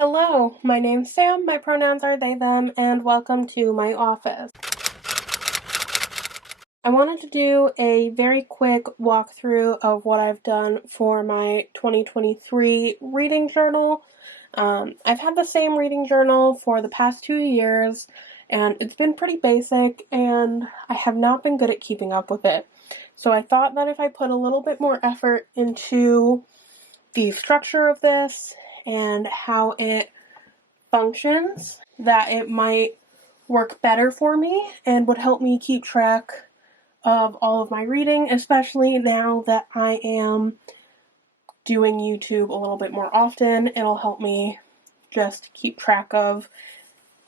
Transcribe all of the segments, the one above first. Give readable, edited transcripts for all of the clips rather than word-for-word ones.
Hello, my name's Sam, my pronouns are they, them, and welcome to my office. I wanted to do a very quick walkthrough of what I've done for my 2023 reading journal. I've had the same reading journal for the past 2 years, and it's been pretty basic, and I have not been good at keeping up with it. So I thought that if I put a little bit more effort into the structure of this and how it functions, that it might work better for me and would help me keep track of all of my reading, especially now that I am doing YouTube a little bit more often. It'll help me just keep track of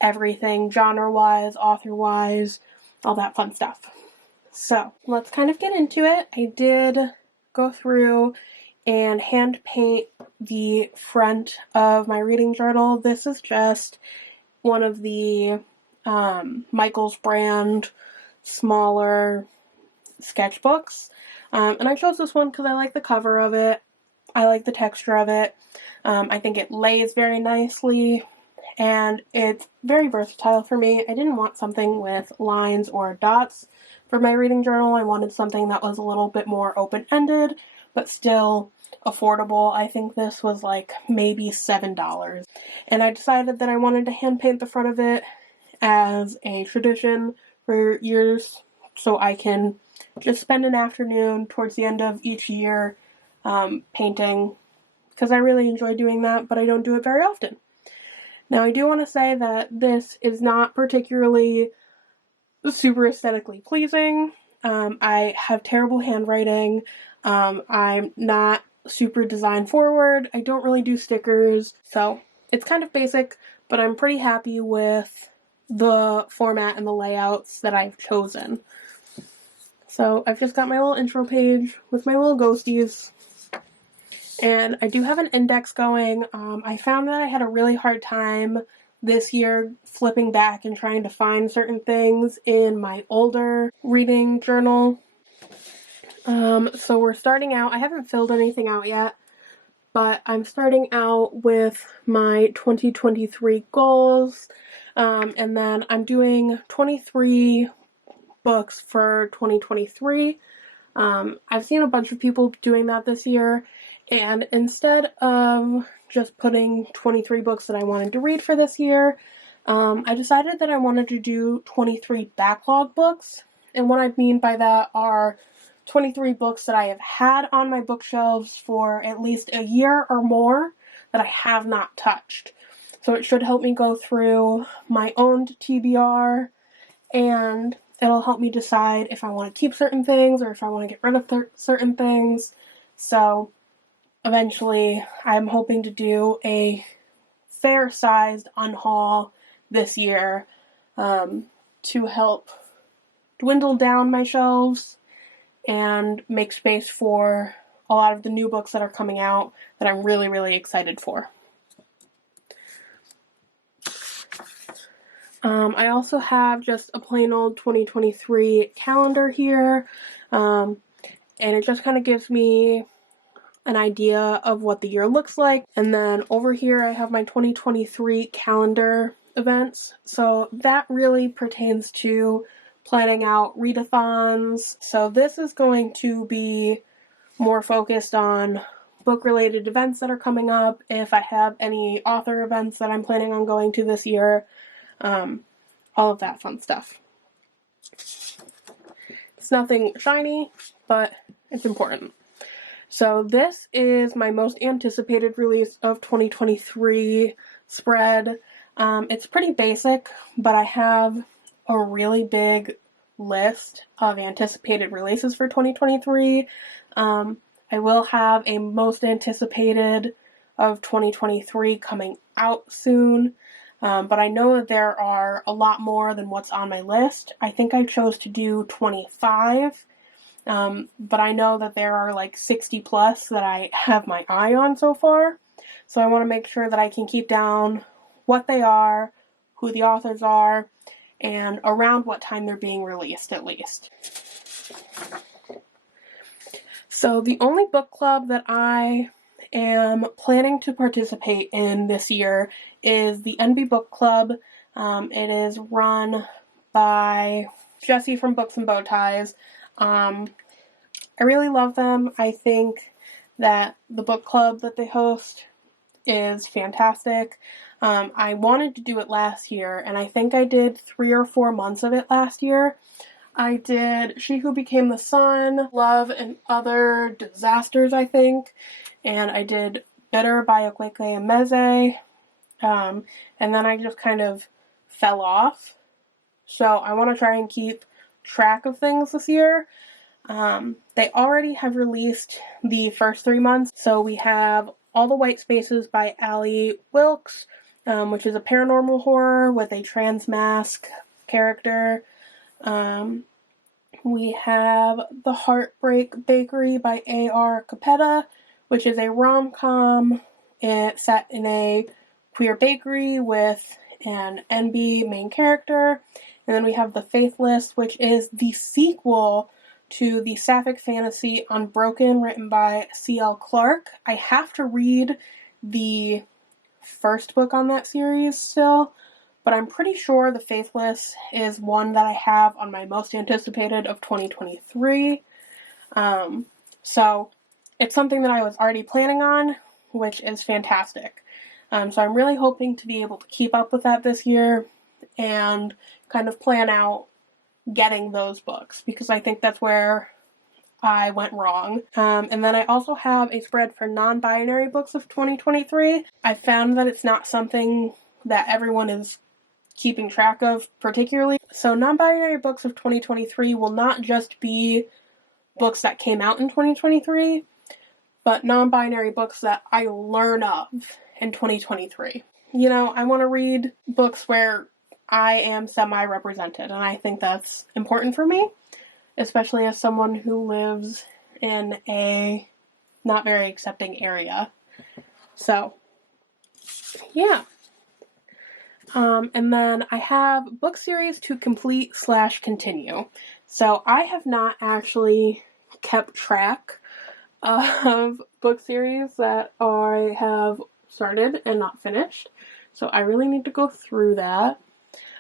everything genre-wise, author-wise, all that fun stuff. So let's kind of get into it. I did go through and hand paint the front of my reading journal. This is just one of the Michaels brand smaller sketchbooks. And I chose this one because I like the cover of it. I like the texture of it. I think it lays very nicely, and it's very versatile for me. I didn't want something with lines or dots for my reading journal. I wanted something that was a little bit more open-ended, but still affordable. I think this was like maybe $7. And I decided that I wanted to hand paint the front of it as a tradition for years, so I can just spend an afternoon towards the end of each year painting, because I really enjoy doing that, but I don't do it very often. Now, I do want to say that this is not particularly super aesthetically pleasing. I have terrible handwriting. I'm not super design forward. I don't really do stickers, so it's kind of basic, but I'm pretty happy with the format and the layouts that I've chosen. So I've just got my little intro page with my little ghosties, and I do have an index going. I found that I had a really hard time this year flipping back and trying to find certain things in my older reading journal. So we're starting out. I haven't filled anything out yet, but I'm starting out with my 2023 goals, and then I'm doing 23 books for 2023. I've seen a bunch of people doing that this year, and instead of just putting 23 books that I wanted to read for this year, I decided that I wanted to do 23 backlog books. And what I mean by that are 23 books that I have had on my bookshelves for at least a year or more that I have not touched. So it should help me go through my own TBR, and it'll help me decide if I want to keep certain things or if I want to get rid of certain things. So eventually I'm hoping to do a fair-sized unhaul this year to help dwindle down my shelves and make space for a lot of the new books that are coming out that I'm really, really excited for. I also have just a plain old 2023 calendar here, and it just kind of gives me an idea of what the year looks like. And then over here I have my 2023 calendar events. So that really pertains to planning out readathons. So this is going to be more focused on book-related events that are coming up, if I have any author events that I'm planning on going to this year, all of that fun stuff. It's nothing shiny, but it's important. So this is my most anticipated release of 2023 spread. It's pretty basic, but I have a really big list of anticipated releases for 2023. I will have a most anticipated of 2023 coming out soon, but I know that there are a lot more than what's on my list. I think I chose to do 25, but I know that there are like 60 plus that I have my eye on so far, so I want to make sure that I can keep down what they are, who the authors are, and around what time they're being released at least. So the only book club that I am planning to participate in this year is the NB Book Club. It is run by Jessie from Books and Bow Ties. I really love them. I think that the book club that they host is fantastic. I wanted to do it last year, and I think I did 3 or 4 months of it last year. I did She Who Became the Sun, Love and Other Disasters, I think, and I did Bitter by Okweke Emeze, and then I just kind of fell off. So I want to try and keep track of things this year. They already have released the first 3 months, so we have All the White Spaces by Allie Wilkes, which is a paranormal horror with a trans mask character. We have The Heartbreak Bakery by A.R. Capetta, which is a rom-com set in a queer bakery with an NB main character. And then we have The Faithless, which is the sequel to the sapphic fantasy Unbroken, written by C.L. Clarke. I have to read the first book on that series still, but I'm pretty sure The Faithless is one that I have on my most anticipated of 2023. So it's something that I was already planning on, which is fantastic. So I'm really hoping to be able to keep up with that this year and kind of plan out getting those books, because I think that's where I went wrong. And then I also have a spread for non-binary books of 2023. I found that it's not something that everyone is keeping track of particularly. So non-binary books of 2023 will not just be books that came out in 2023, but non-binary books that I learn of in 2023. You know, I want to read books where I am semi-represented, and I think that's important for me, especially as someone who lives in a not very accepting area. So, yeah. And then I have book series to complete / continue. So I have not actually kept track of book series that I have started and not finished. So I really need to go through that.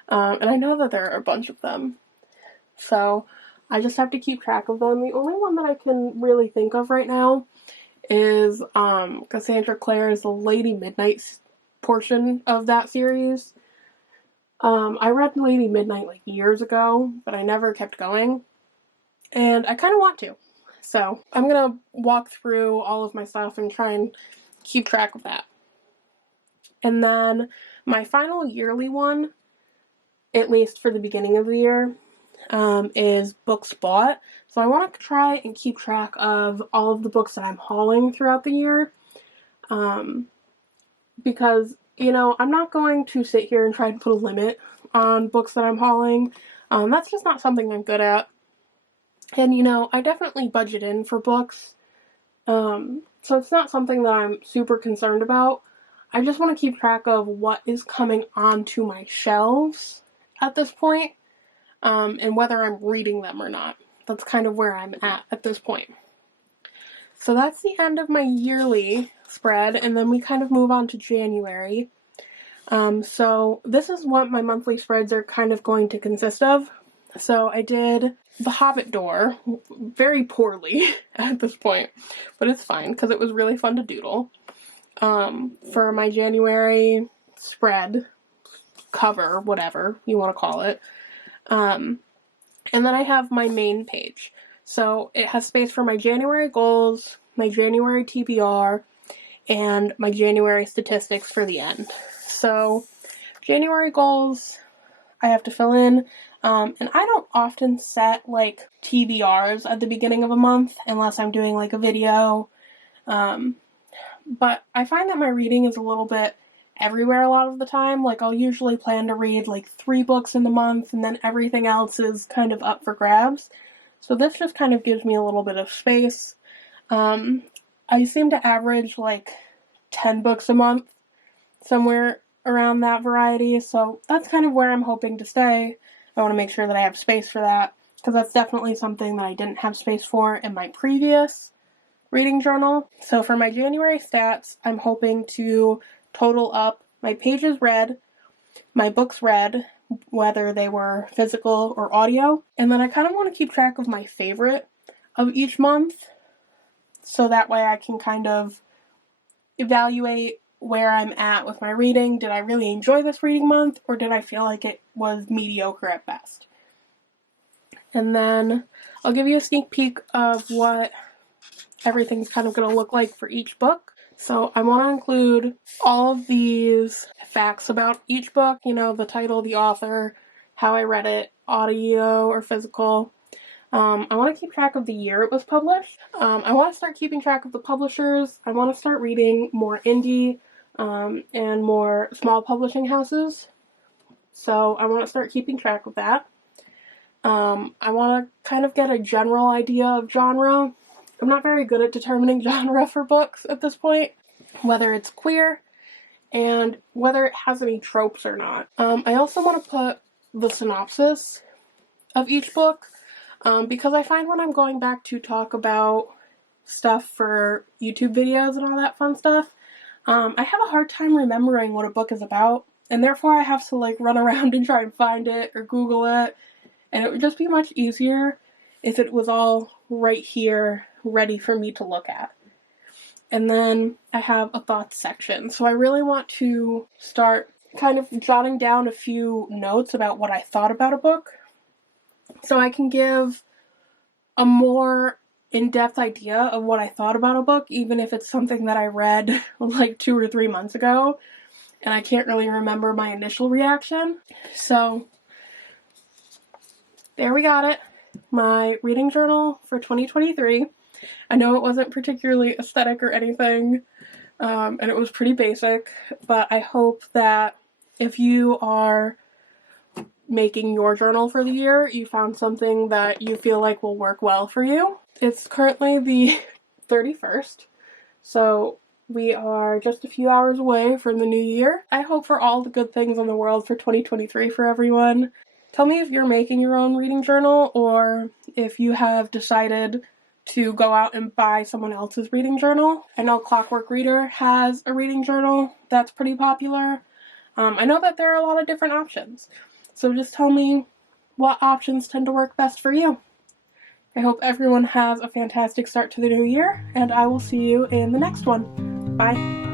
And I know that there are a bunch of them. So I just have to keep track of them. The only one that I can really think of right now is Cassandra Clare's Lady Midnight portion of that series. I read Lady Midnight like years ago, but I never kept going. And I kind of want to. So I'm going to walk through all of my stuff and try and keep track of that. And then my final yearly one, at least for the beginning of the year, is books bought. So I want to try and keep track of all of the books that I'm hauling throughout the year. Because, you know, I'm not going to sit here and try to put a limit on books that I'm hauling. That's just not something I'm good at. And, you know, I definitely budget in for books. So it's not something that I'm super concerned about. I just want to keep track of what is coming onto my shelves at this point, and whether I'm reading them or not. That's kind of where I'm at this point. So that's the end of my yearly spread, and then we kind of move on to January. So this is what my monthly spreads are kind of going to consist of. So I did The Hobbit Door very poorly at this point, but it's fine because it was really fun to doodle. For my January spread, cover, whatever you want to call it. And then I have my main page. So it has space for my January goals, my January TBR, and my January statistics for the end. So January goals, I have to fill in. And I don't often set like TBRs at the beginning of a month unless I'm doing like a video. But I find that my reading is a little bit everywhere a lot of the time. Like I'll usually plan to read like 3 books in the month, and then everything else is kind of up for grabs. So this just kind of gives me a little bit of space. I seem to average like 10 books a month, somewhere around that variety. So that's kind of where I'm hoping to stay. I want to make sure that I have space for that, because that's definitely something that I didn't have space for in my previous reading journal. So for my January stats, I'm hoping to total up my pages read, my books read, whether they were physical or audio, and then I kind of want to keep track of my favorite of each month, so that way I can kind of evaluate where I'm at with my reading. Did I really enjoy this reading month, or did I feel like it was mediocre at best? And then I'll give you a sneak peek of what everything's kind of going to look like for each book. So I want to include all of these facts about each book, the title, the author, how I read it, audio or physical. I want to keep track of the year it was published. I want to start keeping track of the publishers. I want to start reading more indie and more small publishing houses. So I want to start keeping track of that. I want to kind of get a general idea of genre. I'm not very good at determining genre for books at this point, whether it's queer and whether it has any tropes or not. I also want to put the synopsis of each book, because I find when I'm going back to talk about stuff for YouTube videos and all that fun stuff, I have a hard time remembering what a book is about, and therefore I have to run around and try and find it or Google it, and it would just be much easier if it was all right here, ready for me to look at. And then I have a thoughts section. So I really want to start kind of jotting down a few notes about what I thought about a book, so I can give a more in-depth idea of what I thought about a book, even if it's something that I read 2 or 3 months ago, and I can't really remember my initial reaction. So there we got it. My reading journal for 2023. I know it wasn't particularly aesthetic or anything, and it was pretty basic, but I hope that if you are making your journal for the year, you found something that you feel like will work well for you. It's currently the 31st, so we are just a few hours away from the new year. I hope for all the good things in the world for 2023 for everyone. Tell me if you're making your own reading journal, or if you have decided to go out and buy someone else's reading journal. I know Clockwork Reader has a reading journal that's pretty popular. I know that there are a lot of different options. So just tell me what options tend to work best for you. I hope everyone has a fantastic start to the new year, and I will see you in the next one. Bye.